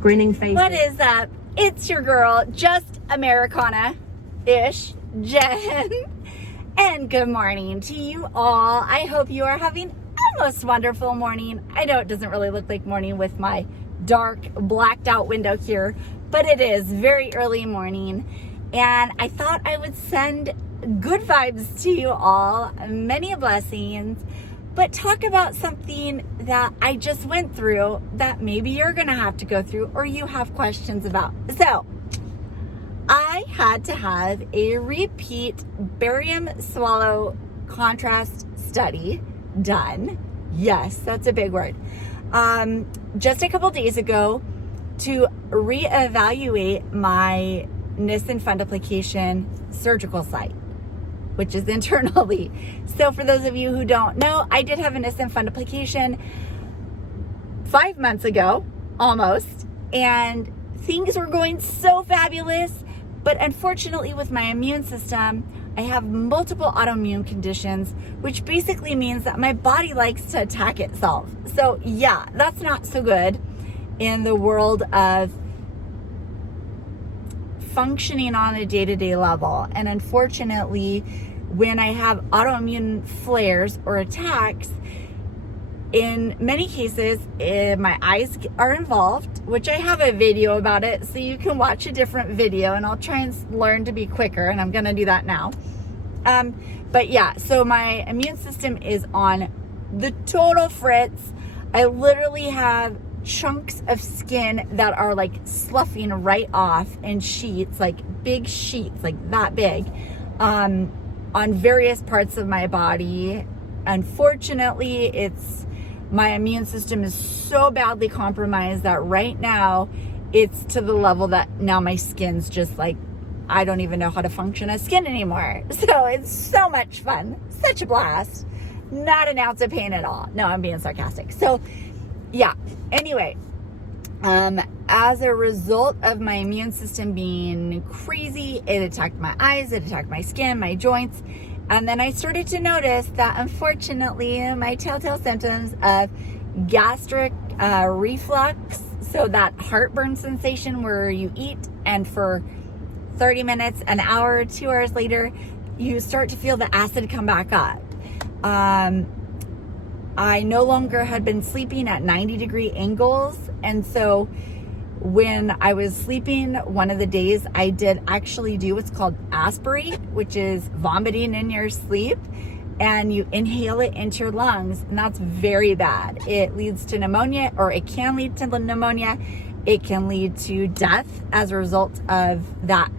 Grinning faces. What is up? It's your girl, just Americana-ish, Jen. And good morning to you all. I hope you are having a most wonderful morning. I know it doesn't really look like morning with my dark, blacked out window here, but it is very early morning. And I thought I would send good vibes to you all, many blessings, but talk about something that I just went through that maybe you're gonna have to go through or you have questions about. So, I had to have a repeat Barium Swallow Contrast study done. Yes, that's a big word. Just a couple days ago to reevaluate my Nissen Fundoplication surgical site, which is internally. So for those of you who don't know, I did have a Nissen Fundoplication 5 months ago, almost, and things were going so fabulous. But unfortunately with my immune system, I have multiple autoimmune conditions, which basically means that my body likes to attack itself. So yeah, that's not so good in the world of functioning on a day-to-day level. And unfortunately, when I have autoimmune flares or attacks, in many cases, my eyes are involved, which I have a video about it, so you can watch a different video, and I'll try and learn to be quicker, and I'm gonna do that now. But yeah, so my immune system is on the total fritz. I literally have chunks of skin that are like sloughing right off in sheets, like big sheets, like that big, on various parts of my body. Unfortunately, my immune system is so badly compromised that right now it's to the level that now my skin's just like, I don't even know how to function as skin anymore. So it's so much fun, such a blast, not an ounce of pain at all. No, I'm being sarcastic. So yeah, anyway, as a result of my immune system being crazy, it attacked my eyes, it attacked my skin, my joints. And then I started to notice that unfortunately my telltale symptoms of gastric reflux, so that heartburn sensation where you eat and for 30 minutes, an hour, 2 hours later, you start to feel the acid come back up. I no longer had been sleeping at 90-degree angles. And so when I was sleeping, one of the days I did actually do what's called aspirate, which is vomiting in your sleep, and you inhale it into your lungs, and that's very bad. It leads to pneumonia, or it can lead to pneumonia. It can lead to death as a result of that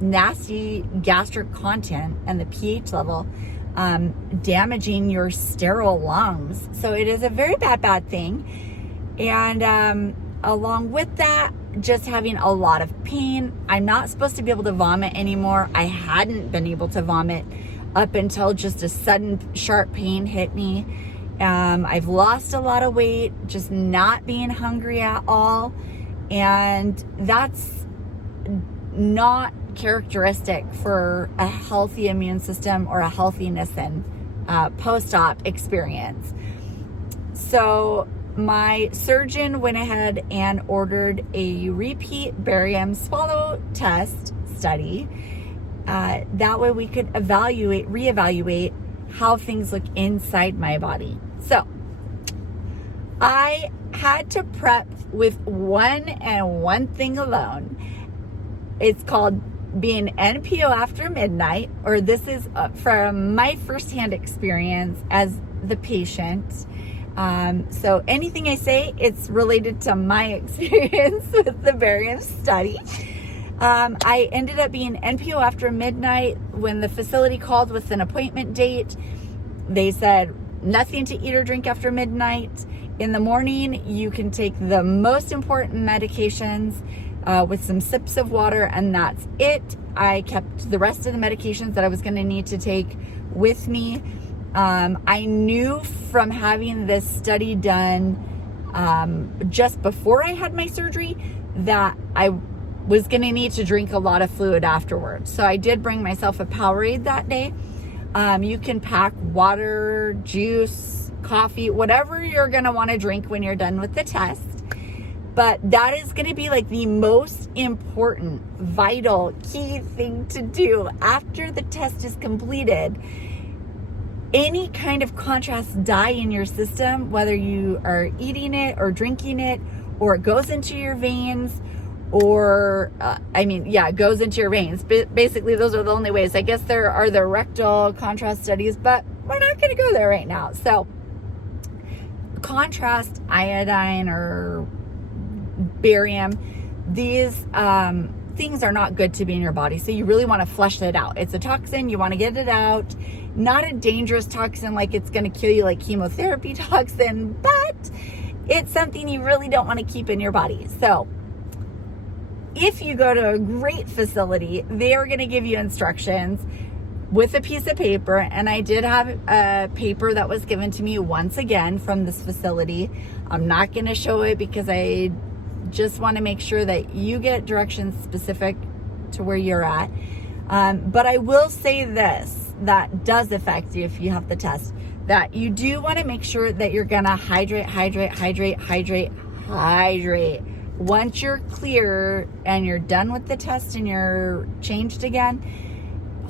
nasty gastric content and the pH level damaging your sterile lungs. So it is a very bad thing. And along with that, just having a lot of pain. I'm not supposed to be able to vomit anymore. I hadn't been able to vomit up until just a sudden sharp pain hit me. I've lost a lot of weight, just not being hungry at all. And that's not characteristic for a healthy immune system or a healthy Nissen post-op experience. So my surgeon went ahead and ordered a repeat Barium Swallow test study. That way we could reevaluate how things look inside my body. So I had to prep with one thing alone. It's called being NPO after midnight, or this is from my firsthand experience as the patient. So anything I say, it's related to my experience with the barium study. I ended up being NPO after midnight. When the facility called with an appointment date, they said nothing to eat or drink after midnight. In the morning, you can take the most important medications with some sips of water, and that's it. I kept the rest of the medications that I was going to need to take with me. I knew from having this study done just before I had my surgery that I was going to need to drink a lot of fluid afterwards. So I did bring myself a Powerade that day. You can pack water, juice, coffee, whatever you're going to want to drink when you're done with the test. But that is going to be like the most important, vital, key thing to do after the test is completed. Any kind of contrast dye in your system, whether you are eating it or drinking it, or it goes into your veins, or, it goes into your veins. But basically, those are the only ways. I guess there are the rectal contrast studies, but we're not going to go there right now. So, contrast, iodine, or barium, these things are not good to be in your body. So you really want to flush it out. It's a toxin. You want to get it out. Not a dangerous toxin like it's going to kill you like chemotherapy toxin, but it's something you really don't want to keep in your body. So if you go to a great facility, they are going to give you instructions with a piece of paper. And I did have a paper that was given to me once again from this facility. I'm not going to show it because I just want to make sure that you get directions specific to where you're at. But I will say this, that does affect you if you have the test, that you do want to make sure that you're going to hydrate. Once you're clear and you're done with the test and you're changed again,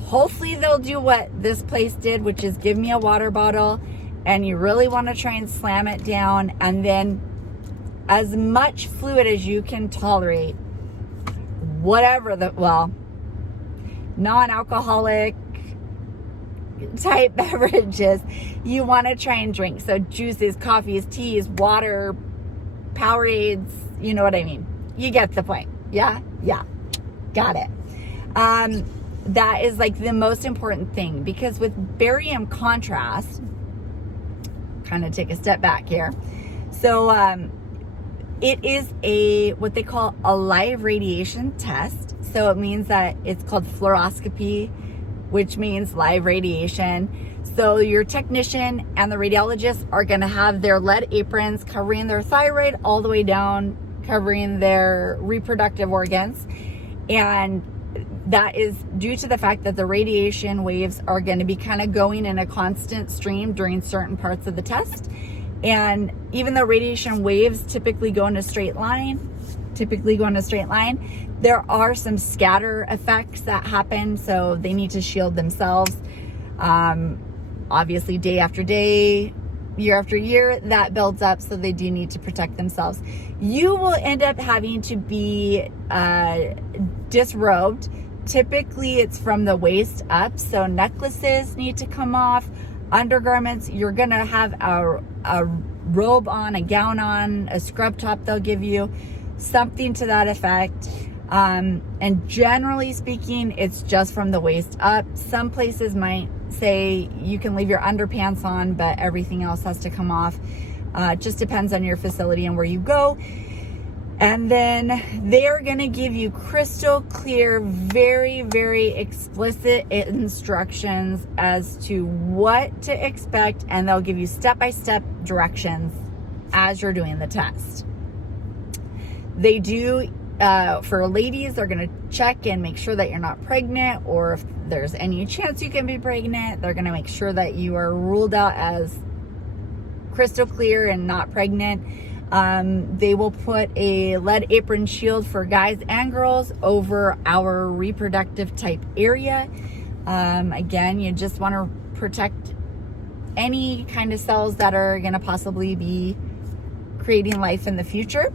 hopefully they'll do what this place did, which is give me a water bottle, and you really want to try and slam it down, and then as much fluid as you can tolerate, whatever non-alcoholic type beverages you want to try and drink. So juices, coffees, teas, water, Powerades, you know what I mean. You get the point. Yeah, got it. That is like the most important thing, because with barium contrast, kind of take a step back here. So it is what they call a live radiation test. So it means that it's called fluoroscopy, which means live radiation. So your technician and the radiologist are going to have their lead aprons covering their thyroid all the way down, covering their reproductive organs. And that is due to the fact that the radiation waves are going to be kind of going in a constant stream during certain parts of the test. And even though radiation waves typically go in a straight line, there are some scatter effects that happen. So they need to shield themselves. Obviously, day after day, year after year, that builds up. So they do need to protect themselves. You will end up having to be disrobed. Typically, it's from the waist up. So necklaces need to come off. Undergarments, you're going to have a robe on, a gown on, a scrub top they'll give you, something to that effect. And generally speaking, it's just from the waist up. Some places might say you can leave your underpants on, but everything else has to come off. Just depends on your facility and where you go. And then they're going to give you crystal clear, very, very explicit instructions as to what to expect. And they'll give you step-by-step directions as you're doing the test. They do, for ladies, they're going to check and make sure that you're not pregnant, or if there's any chance you can be pregnant, they're going to make sure that you are ruled out as crystal clear and not pregnant. They will put a lead apron shield for guys and girls over our reproductive type area. Again, you just want to protect any kind of cells that are going to possibly be creating life in the future.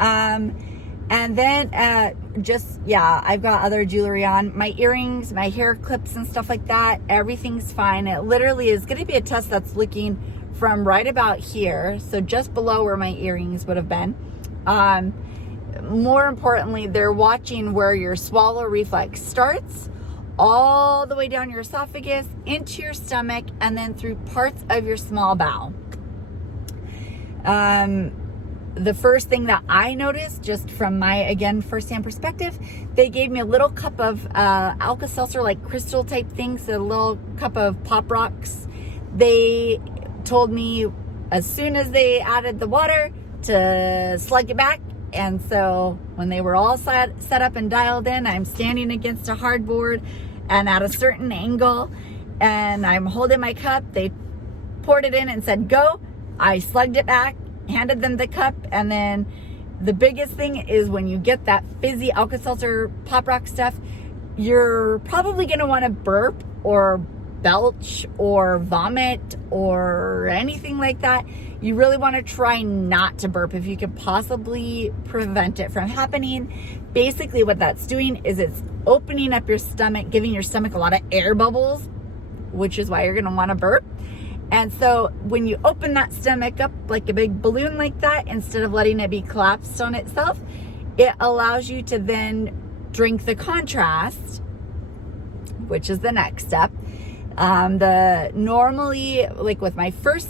And then I've got other jewelry on, my earrings, my hair clips and stuff like that. Everything's fine. It literally is going to be a test that's looking from right about here, so just below where my earrings would have been. More importantly, they're watching where your swallow reflex starts, all the way down your esophagus, into your stomach, and then through parts of your small bowel. The first thing that I noticed, just from my, again, firsthand perspective, they gave me a little cup of Alka-Seltzer, like crystal type things, a little cup of Pop Rocks. They told me as soon as they added the water to slug it back. And so when they were all set up and dialed in, I'm standing against a hardboard and at a certain angle, and I'm holding my cup. They poured it in and said, go. I slugged it back, handed them the cup, and then the biggest thing is when you get that fizzy Alka-Seltzer Pop Rock stuff, you're probably going to want to burp or belch or vomit or anything like that. You really want to try not to burp if you can possibly prevent it from happening. Basically what that's doing is it's opening up your stomach, giving your stomach a lot of air bubbles, which is why you're going to want to burp. And so when you open that stomach up like a big balloon like that, instead of letting it be collapsed on itself, it allows you to then drink the contrast, which is the next step. Normally, like with my first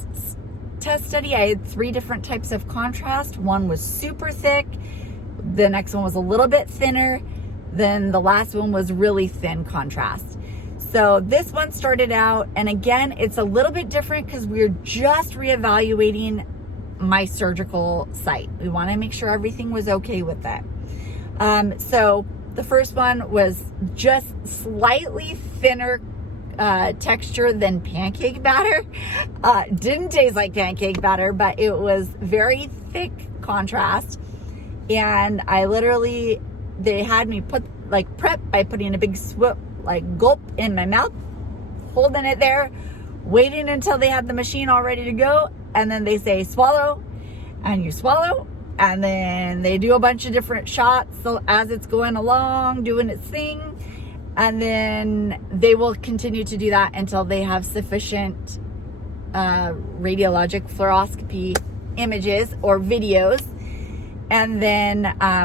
test study, I had 3 different types of contrast. One was super thick. The next one was a little bit thinner. Then the last one was really thin contrast. So this one started out, and again, it's a little bit different because we're just reevaluating my surgical site. We want to make sure everything was okay with that. So the first one was just slightly thinner texture than pancake batter. Didn't taste like pancake batter, but it was very thick contrast. And they had me prep by putting a big gulp in my mouth, holding it there, waiting until they had the machine all ready to go. And then they say swallow, and you swallow. And then they do a bunch of different shots so as it's going along, doing its thing. And then they will continue to do that until they have sufficient radiologic fluoroscopy images or videos. And then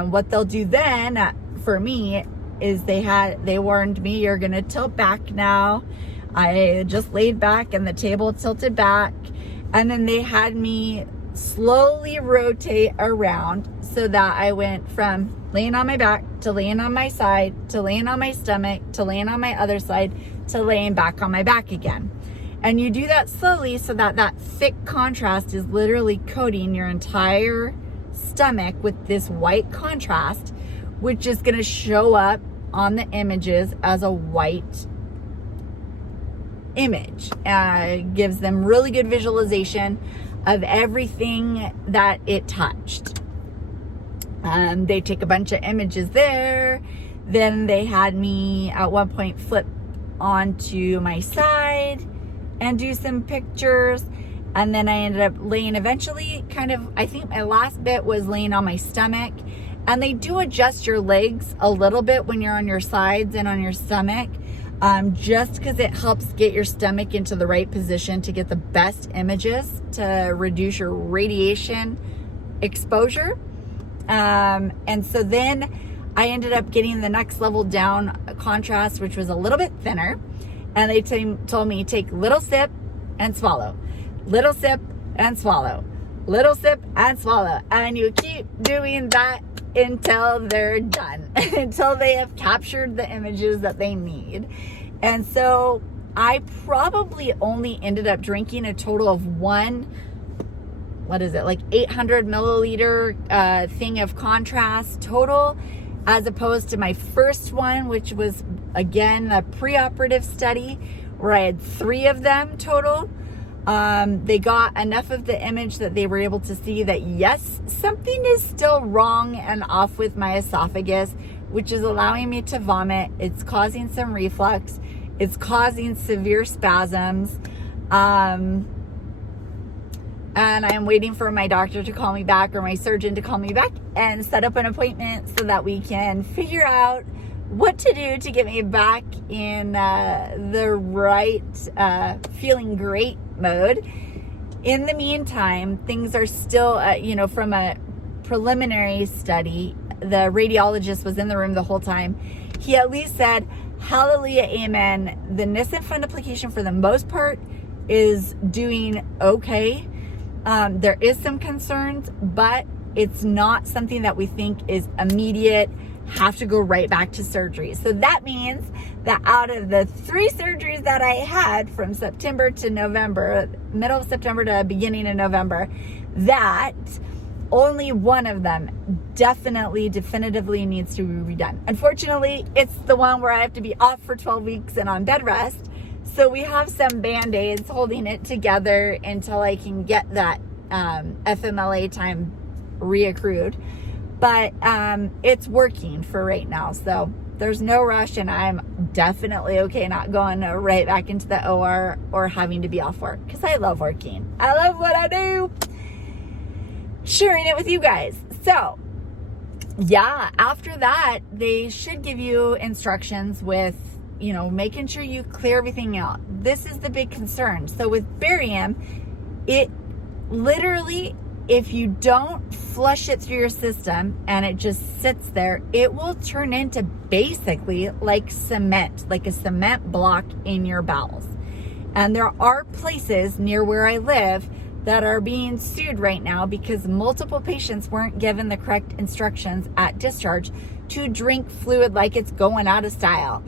what they'll do then for me is they warned me, you're going to tilt back now. I just laid back and the table tilted back. And then they had me slowly rotate around so that I went from laying on my back to laying on my side to laying on my stomach to laying on my other side to laying back on my back again. And you do that slowly so that that thick contrast is literally coating your entire stomach with this white contrast, which is going to show up on the images as a white image. Gives them really good visualization of everything that it touched. They take a bunch of images there. Then they had me at one point flip onto my side and do some pictures. And then I ended up laying eventually I think my last bit was laying on my stomach. And they do adjust your legs a little bit when you're on your sides and on your stomach, just because it helps get your stomach into the right position to get the best images to reduce your radiation exposure. And so then I ended up getting the next level down contrast, which was a little bit thinner. And they told me take little sip and swallow, little sip and swallow, little sip and swallow. And you keep doing that until they're done, until they have captured the images that they need. And so I probably only ended up drinking a total of 800 milliliter thing of contrast total, as opposed to my first one, which was again a preoperative study where I had 3 of them total. They got enough of the image that they were able to see that yes, something is still wrong and off with my esophagus, which is allowing me to vomit. It's causing some reflux. It's causing severe spasms. And I'm waiting for my doctor to call me back, or my surgeon to call me back and set up an appointment so that we can figure out what to do to get me back in the right feeling great mode. In the meantime, things are still, from a preliminary study, the radiologist was in the room the whole time. He at least said, hallelujah, amen. The Nissen Fundoplication for the most part is doing okay. There is some concerns, but it's not something that we think is immediate, have to go right back to surgery. So that means that out of the 3 surgeries that I had from September to November, middle of September to beginning of November, that only one of them definitively needs to be redone. Unfortunately, it's the one where I have to be off for 12 weeks and on bed rest. So we have some Band-Aids holding it together until I can get that FMLA time reaccrued. but it's working for right now. So there's no rush, and I'm definitely okay not going right back into the OR or having to be off work, because I love working. I love what I do. Sharing it with you guys. So yeah, after that, they should give you instructions with, you know, making sure you clear everything out. This is the big concern. So with barium, it literally, if you don't flush it through your system and it just sits there, it will turn into basically like cement, like a cement block in your bowels. And there are places near where I live that are being sued right now because multiple patients weren't given the correct instructions at discharge to drink fluid like it's going out of style.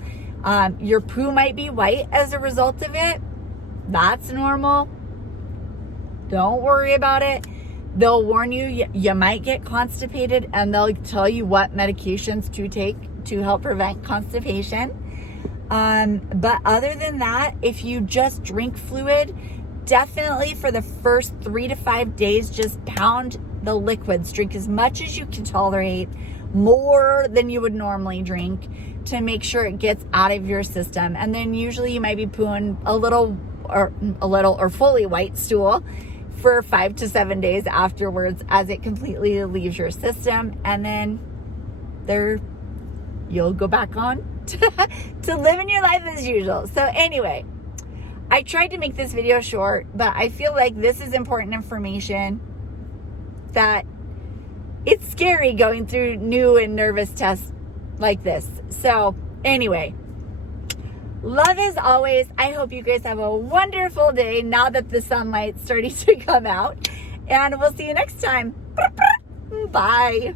Your poo might be white as a result of it. That's normal. Don't worry about it. They'll warn you, you might get constipated, and they'll tell you what medications to take to help prevent constipation. But other than that, if you just drink fluid, definitely for the first 3 to 5 days, just pound the liquids. Drink as much as you can tolerate, more than you would normally drink, to make sure it gets out of your system. And then usually you might be pooing a little or fully white stool for 5 to 7 days afterwards as it completely leaves your system. And then you'll go back on to living your life as usual. So anyway, I tried to make this video short, but I feel like this is important information, that it's scary going through new and nervous tests like this. So anyway, love as always. I hope you guys have a wonderful day now that the sunlight's starting to come out, and we'll see you next time. Bye.